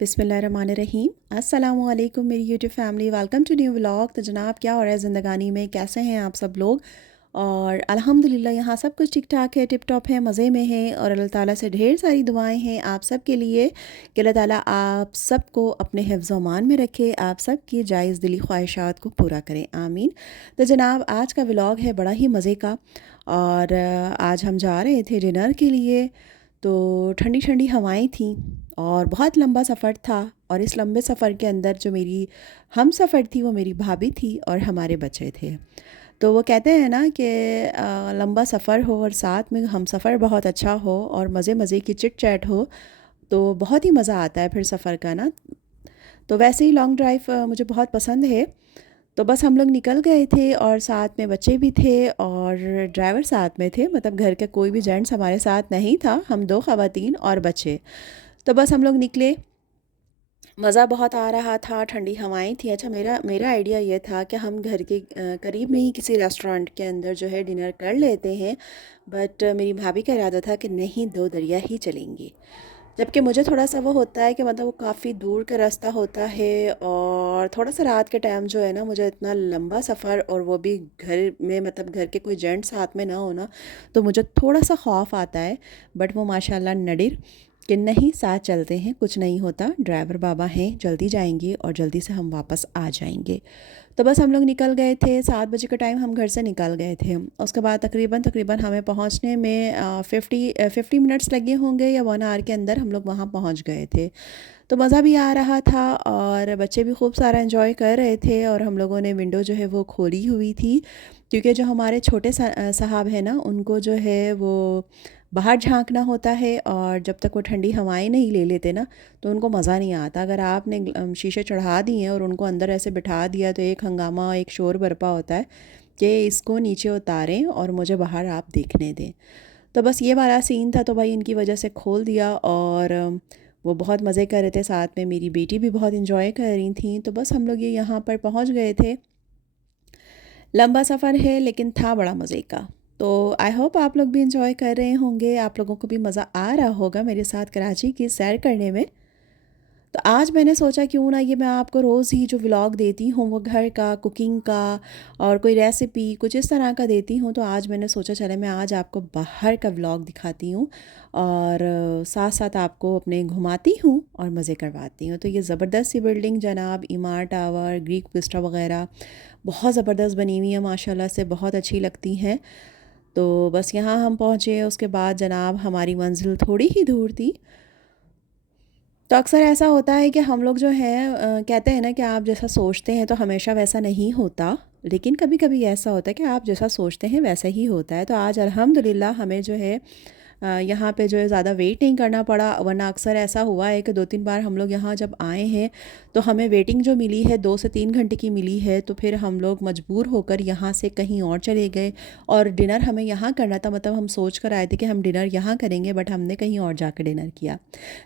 बिस्मिल्लाहिर्रहमानिर्रहीम अस्सलामुअलैकुम मेरी YouTube family, welcome to new vlog. तो जनाब, क्या हो रहा है ज़िंदगानी में, कैसे हैं आप सब लोग? और अल्हम्दुलिल्लाह यहाँ सब कुछ ठीक ठाक है, टिप टॉप है, मज़े में है। और अल्लाह ताला से ढेर सारी दुआएं हैं आप सब के लिए कि अल्लाह ताला आप सबको अपने हिफ्ज़ व अमान में रखे, आप सब की जायज़ दिली ख्वाहिशात को पूरा करें, आमीन। तो जनाब, आज का व्लॉग है बड़ा ही मज़े का। और आज हम जा रहे थे डिनर के लिए। तो ठंडी ठंडी हवाएं थीं और बहुत लंबा सफ़र था। और इस लंबे सफ़र के अंदर जो मेरी हम सफ़र थी वो मेरी भाभी थी और हमारे बच्चे थे। तो वो कहते हैं ना कि लंबा सफ़र हो और साथ में हम सफ़र बहुत अच्छा हो और मज़े मज़े की चिट चैट हो तो बहुत ही मज़ा आता है फिर सफ़र का ना। तो वैसे ही लॉन्ग ड्राइव मुझे बहुत पसंद है। तो बस हम लोग निकल गए थे और साथ में बच्चे भी थे और ड्राइवर साथ में थे, मतलब घर का कोई भी जेंट्स हमारे साथ नहीं था, हम दो ख़वातीन और बच्चे। तो बस हम लोग निकले, मज़ा बहुत आ रहा था, ठंडी हवाएं थी। अच्छा, मेरा मेरा आइडिया ये था कि हम घर के करीब में ही किसी रेस्टोरेंट के अंदर जो है डिनर कर लेते हैं। बट मेरी भाभी का इरादा था कि नहीं, दो दरिया ही चलेंगे। जबकि मुझे थोड़ा-सा वो होता है कि मतलब वो काफ़ी दूर का रास्ता होता है और थोड़ा-सा रात के टाइम जो है ना, मुझे इतना लंबा सफ़र और वो भी घर में, मतलब घर के कोई जेंट्स साथ में ना हो ना, तो मुझे थोड़ा-सा खौफ़ आता है। बट वो माशाल्लाह नडीर कि नहीं, साथ चलते हैं, कुछ नहीं होता, ड्राइवर बाबा हैं, जल्दी जाएँगे और जल्दी से हम वापस आ जाएँगे। तो बस हम लोग निकल गए थे, 7 बजे के टाइम हम घर से निकल गए थे। उसके बाद तकरीबन तकरीबन हमें पहुंचने में 50 मिनट्स लगे होंगे या 1 आवर के अंदर हम लोग वहां पहुंच गए थे। तो मज़ा भी आ रहा था और बच्चे भी खूब सारा एंजॉय कर रहे थे। और हम लोगों ने विंडो जो है वो खोली हुई थी, क्योंकि जो हमारे छोटे साहब हैं ना, उनको जो है वो बाहर झांकना होता है और जब तक वो ठंडी हवाएं नहीं ले लेते ना, तो उनको मज़ा नहीं आता। अगर आपने शीशे चढ़ा दिए हैं और उनको अंदर ऐसे बिठा दिया तो एक हंगामा, एक शोर बरपा होता है कि इसको नीचे उतारें और मुझे बाहर आप देखने दें। तो बस ये वाला सीन था, तो भाई इनकी वजह से खोल दिया। और वो बहुत मज़े कर रहे थे, साथ में मेरी बेटी भी बहुत इंजॉय कर रही थी। तो बस हम लोग ये यहाँ पर पहुँच गए थे। लंबा सफ़र है लेकिन था बड़ा मज़े का। तो आई होप आप लोग भी इंजॉय कर रहे होंगे, आप लोगों को भी मज़ा आ रहा होगा मेरे साथ कराची की सैर करने में। तो आज मैंने सोचा क्यों ना ये मैं आपको रोज़ ही जो व्लॉग देती हूँ वो घर का, कुकिंग का और कोई रेसिपी कुछ इस तरह का देती हूँ, तो आज मैंने सोचा चले मैं आज आपको बाहर का व्लॉग दिखाती हूँ और साथ साथ आपको अपने घुमाती हूँ और मज़े करवाती हूँ। तो ये ज़बरदस्त सी बिल्डिंग जनाब, इमार टावर, ग्रीक विस्टा वगैरह बहुत ज़बरदस्त बनी हुई है माशाल्लाह से, बहुत अच्छी लगती हैं। तो बस यहाँ हम पहुँचे, उसके बाद जनाब हमारी मंजिल थोड़ी ही दूर थी। तो अक्सर ऐसा होता है कि हम लोग जो है कहते हैं ना कि आप जैसा सोचते हैं तो हमेशा वैसा नहीं होता, लेकिन कभी कभी ऐसा होता है कि आप जैसा सोचते हैं वैसा ही होता है। तो आज अल्हम्दुलिल्लाह हमें जो है यहाँ पे जो है ज़्यादा वेट नहीं करना पड़ा, वरना अक्सर ऐसा हुआ है कि 2-3 बार हम लोग यहाँ जब आए हैं तो हमें वेटिंग जो मिली है 2 से 3 घंटे की मिली है, तो फिर हम लोग मजबूर होकर यहाँ से कहीं और चले गए। और डिनर हमें यहाँ करना था, मतलब हम सोच कर आए थे कि हम डिनर यहाँ करेंगे, बट हमने कहीं और जाकर डिनर किया।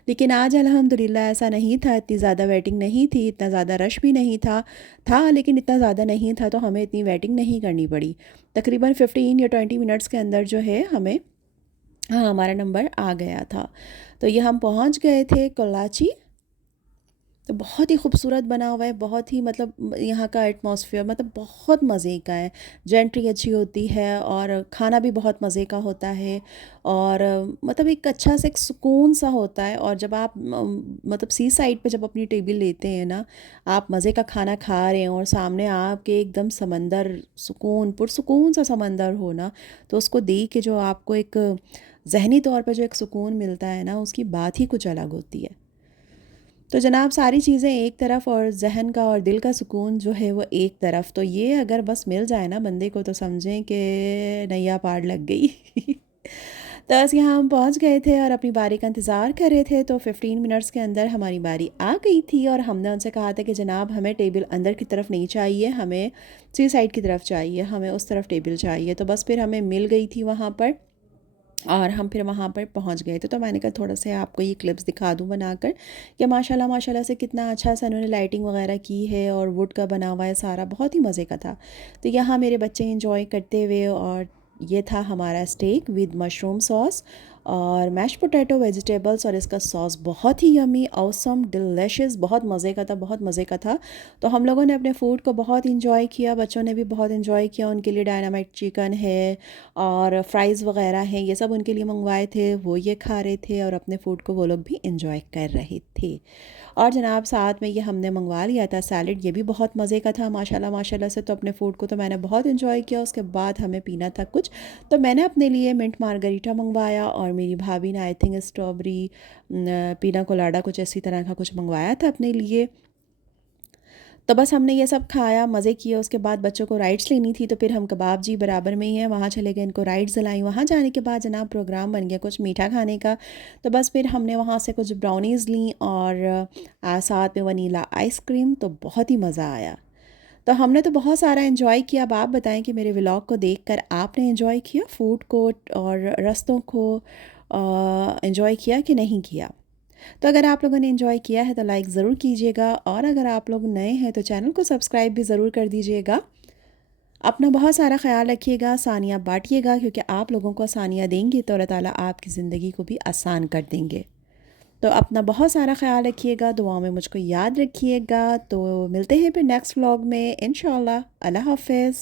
लेकिन आज अल्हम्दुलिल्लाह ऐसा नहीं था, इतनी ज़्यादा वेटिंग नहीं थी, इतना ज़्यादा रश भी नहीं था लेकिन इतना ज़्यादा नहीं था, तो हमें इतनी वेटिंग नहीं करनी पड़ी। तकरीबन 15 या 20 मिनट्स के अंदर जो है हमें, हाँ, हमारा नंबर आ गया था। तो ये हम पहुंच गए थे कराची। तो बहुत ही खूबसूरत बना हुआ है, बहुत ही मतलब यहाँ का एटमॉस्फेयर मतलब बहुत मज़े का है। जेंट्री अच्छी होती है और खाना भी बहुत मज़े का होता है। और मतलब एक अच्छा सा एक सुकून सा होता है। और जब आप मतलब सी साइड पे जब अपनी टेबल लेते हैं ना, आप मज़े का खाना खा रहे हैं और सामने आपके एकदम समंदर, सुकून पुरसुकून सा समंदर हो ना, तो उसको देख के जो आपको एक जहनी तौर पर जो एक सुकून मिलता है ना, उसकी बात ही कुछ अलग होती है। तो जनाब, सारी चीज़ें एक तरफ और जहन का और दिल का सुकून जो है वो एक तरफ, तो ये अगर बस मिल जाए ना बंदे को, तो समझें कि नैया पार लग गई। तो बस यहाँ हम पहुँच गए थे और अपनी बारी का इंतज़ार कर रहे थे। तो 15 मिनट्स के अंदर हमारी बारी आ गई थी और हमने उनसे कहा था कि जनाब हमें टेबल अंदर की तरफ नहीं चाहिए, हमें सी साइड की तरफ चाहिए, हमें उस तरफ टेबल चाहिए। तो बस फिर हमें मिल गई थी वहाँ पर और हम फिर वहाँ पर पहुँच गए थे। तो मैंने कहा थोड़ा सा आपको ये क्लिप्स दिखा दूँ बनाकर कि माशाल्लाह माशाल्लाह से कितना अच्छा सा उन्होंने लाइटिंग वगैरह की है और वुड का बना हुआ है सारा, बहुत ही मज़े का था। तो यहाँ मेरे बच्चे इंजॉय करते हुए, और ये था हमारा स्टेक विद मशरूम सॉस और मैश पोटैटो, वेजिटेबल्स और इसका सॉस बहुत ही यमी, ऑसम, डिलिशियस, बहुत मज़े का था, बहुत मज़े का था। तो हम लोगों ने अपने फूड को बहुत इंजॉय किया, बच्चों ने भी बहुत इंजॉय किया। उनके लिए डायनामाइट चिकन है और फ्राइज़ वगैरह हैं, ये सब उनके लिए मंगवाए थे, वो ये खा रहे थे और अपने फ़ूड को वो लोग भी इंजॉय कर रहे थे। और जनाब साथ में ये हमने मंगवा लिया था सैलड, ये भी बहुत मज़े का था माशाल्लाह माशाल्लाह से। तो अपने फ़ूड को तो मैंने बहुत इंजॉय किया। उसके बाद हमें पीना था कुछ, तो मैंने अपने लिए मिंट मार्गरीटा मंगवाया और मेरी भाभी ने आई थिंक स्ट्रॉबेरी पीना कोलाडा कुछ इसी तरह का कुछ मंगवाया था अपने लिए। तो बस हमने ये सब खाया, मज़े किए। उसके बाद बच्चों को राइड्स लेनी थी, तो फिर हम कबाब जी बराबर में ही हैं, वहाँ चले गए, इनको राइड्स दिलाई। वहाँ जाने के बाद जनाब प्रोग्राम बन गया कुछ मीठा खाने का। तो बस फिर हमने वहाँ से कुछ ब्राउनीज़ लीं और साथ में वनीला आइसक्रीम। तो बहुत ही मज़ा आया। तो हमने तो बहुत सारा एंजॉय किया। अब आप बताएं कि मेरे व्लॉग को देखकर आपने एंजॉय किया फूड को और रस्तों को एंजॉय किया कि नहीं किया। तो अगर आप लोगों ने एंजॉय किया है तो लाइक ज़रूर कीजिएगा, और अगर आप लोग नए हैं तो चैनल को सब्सक्राइब भी ज़रूर कर दीजिएगा। अपना बहुत सारा ख्याल रखिएगा, आसानियाँ बांटिएगा, क्योंकि आप लोगों को आसानियाँ देंगे तो अल्लाह ताला आपकी ज़िंदगी को भी आसान कर देंगे। तो अपना बहुत सारा ख्याल रखिएगा, दुआओं में मुझको याद रखिएगा। तो मिलते हैं फिर नेक्स्ट व्लॉग में इंशाल्लाह। अल्लाह हाफ़िज़।